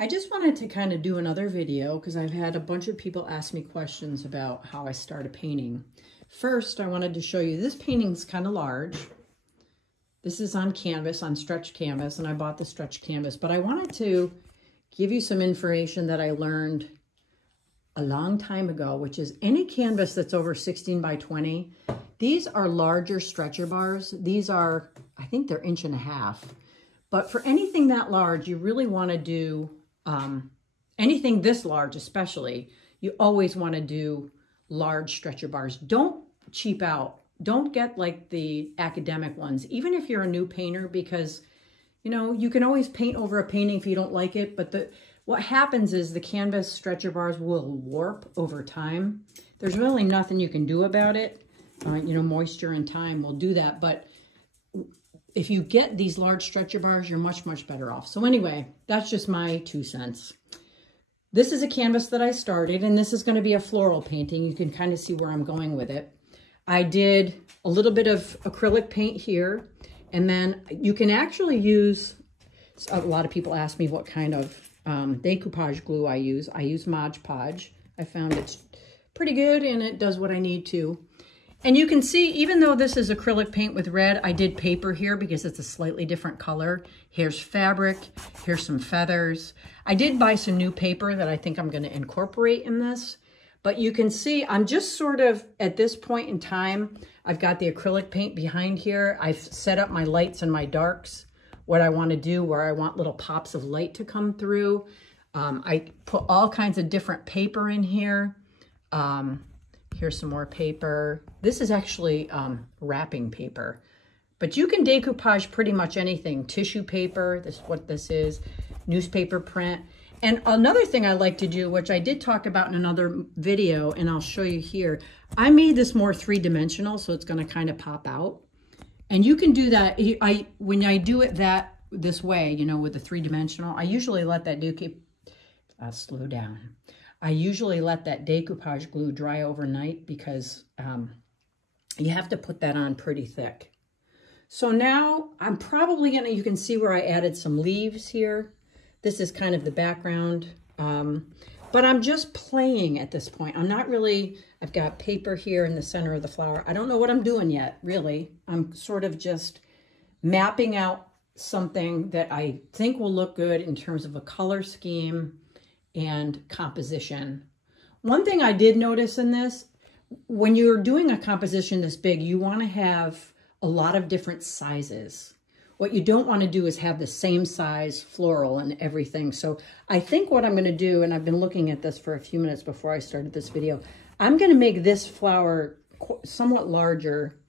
I just wanted to kind of do another video because I've had a bunch of people ask me questions about how I start a painting. First, I wanted to show you this painting's kind of large. This is on canvas, on stretch canvas, and I bought the stretch canvas, but I wanted to give you some information that I learned a long time ago, which is any canvas that's over 16 by 20, these are larger stretcher bars. These are, I think they're 1.5 inches. But for anything that large, you really want to do, anything this large especially, you always want to do large stretcher bars. Don't cheap out. Don't get like the academic ones, even if you're a new painter, because, you know, you can always paint over a painting if you don't like it. But what happens is the canvas stretcher bars will warp over time. There's really nothing you can do about it. You know, moisture and time will do that. But if you get these large stretcher bars, you're much, much better off. So anyway, that's just my 2 cents. This is a canvas that I started, and this is going to be a floral painting. You can kind of see where I'm going with it. I did a little bit of acrylic paint here, and then you can actually use, a lot of people ask me what kind of decoupage glue I use. I use Mod Podge. I found it's pretty good, and it does what I need to. And you can see, even though this is acrylic paint with red, I did paper here because it's a slightly different color. Here's fabric, here's some feathers. I did buy some new paper that I think I'm going to incorporate in this. But you can see, I'm just sort of, at this point in time, I've got the acrylic paint behind here. I've set up my lights and my darks, what I want to do, where I want little pops of light to come through. I put all kinds of different paper in here. Here's some more paper. This is actually wrapping paper, but you can decoupage pretty much anything. Tissue paper, this is what this is, newspaper print. And another thing I like to do, which I did talk about in another video, and I'll show you here, I made this more three-dimensional, so it's gonna kind of pop out. And you can do that, when I do it this way, you know, with the three-dimensional, I usually let that slow down. I usually let that decoupage glue dry overnight because you have to put that on pretty thick. So now I'm probably gonna, you can see where I added some leaves here. This is kind of the background, but I'm just playing at this point. I'm not really, I've got paper here in the center of the flower. I don't know what I'm doing yet, really. I'm sort of just mapping out something that I think will look good in terms of a color scheme and composition. One thing I did notice in this, when you're doing a composition this big, you want to have a lot of different sizes. What you don't want to do is have the same size floral and everything. So I think what I'm going to do, and I've been looking at this for a few minutes before I started this video, I'm going to make this flower somewhat larger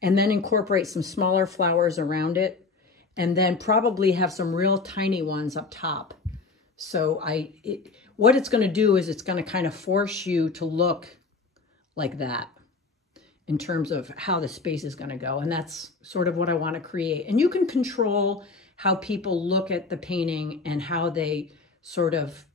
and then incorporate some smaller flowers around it, and then probably have some real tiny ones up top. So what it's going to do is it's going to kind of force you to look like that in terms of how the space is going to go. And that's sort of what I want to create. And you can control how people look at the painting and how they sort of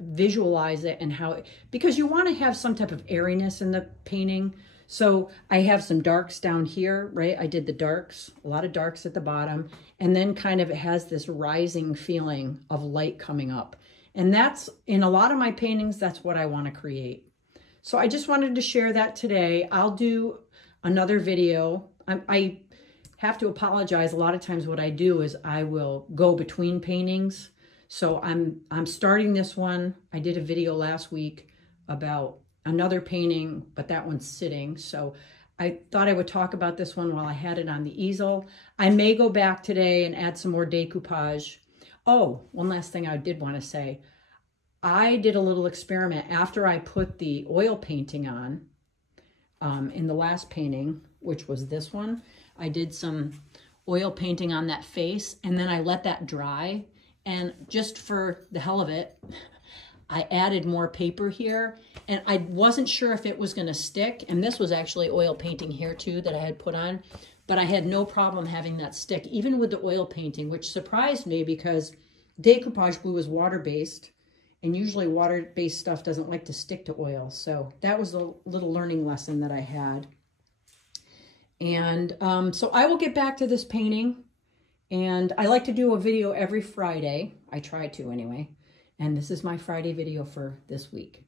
visualize it, and how, because you want to have some type of airiness in the painting. So I have some darks down here, right? I did the darks, a lot of darks at the bottom, and then kind of it has this rising feeling of light coming up. And that's, in a lot of my paintings, that's what I want to create. So I just wanted to share that today. I'll do another video. I have to apologize. A lot of times what I do is I will go between paintings. So I'm starting this one. I did a video last week about another painting, but that one's sitting. So I thought I would talk about this one while I had it on the easel. I may go back today and add some more decoupage. Oh, one last thing I did want to say. I did a little experiment after I put the oil painting on in the last painting, which was this one. I did some oil painting on that face, and then I let that dry. And just for the hell of it, I added more paper here, and I wasn't sure if it was going to stick. And this was actually oil painting here too that I had put on, but I had no problem having that stick, even with the oil painting, which surprised me because decoupage glue is water-based. And usually water-based stuff doesn't like to stick to oil. So that was a little learning lesson that I had. And so I will get back to this painting And I like to do a video every Friday. I try to anyway. And this is my Friday video for this week.